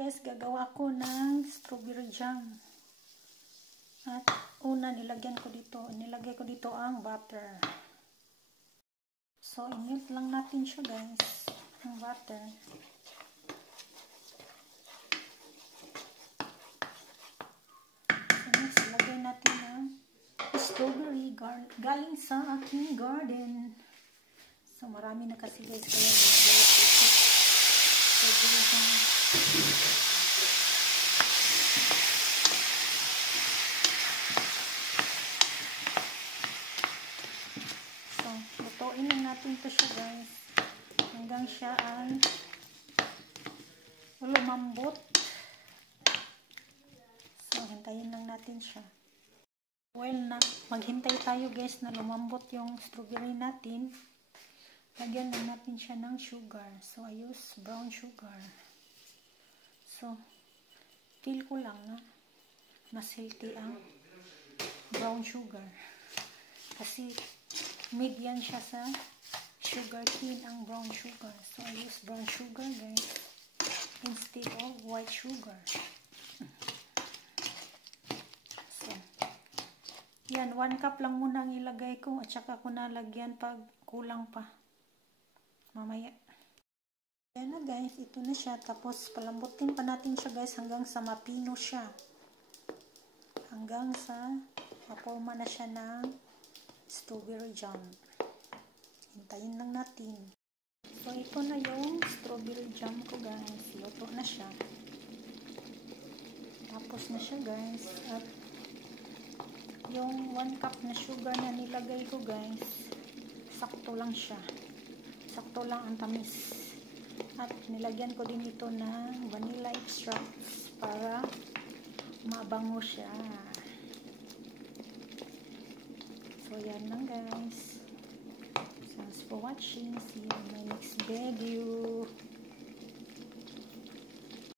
Guys, gagawa ko ng strawberry jam. At una nilagay ko dito ang butter. So, i-melt lang natin siya guys, ang butter. So, next, ilagay natin ang strawberry galing sa aking garden. So, marami na kasi guys, kaya nilagay ko ito. Strawberry jam. Lutuin lang natin ito siya guys hanggang siya ay lumambot. So hintayin lang natin siya. Well, maghintay tayo guys na lumambot yung strawberry natin. Lagyan lang natin siya ng sugar. So I use brown sugar. So feel ko lang na mas healthy ang brown sugar kasi median siya sa sugar cane ang brown sugar. So, I use brown sugar guys instead of white sugar. So, yan, 1 cup lang muna ang ilagay ko at saka ko nalagyan pag kulang pa mamaya. Yan na guys, ito na siya. Tapos, palambutin pa natin siya guys hanggang sa mapino siya. Hanggang sa maporma na siya ng strawberry jam. Hintayin lang natin. So, ito na yung strawberry jam ko guys. Luto na siya. Tapos na siya guys. At yung 1 cup na sugar na nilagay ko guys, sakto lang siya. Sakto lang ang tamis. At nilagyan ko din ito ng vanilla extracts para mabango siya. So, yan lang guys. Thanks for watching. See you in my next video.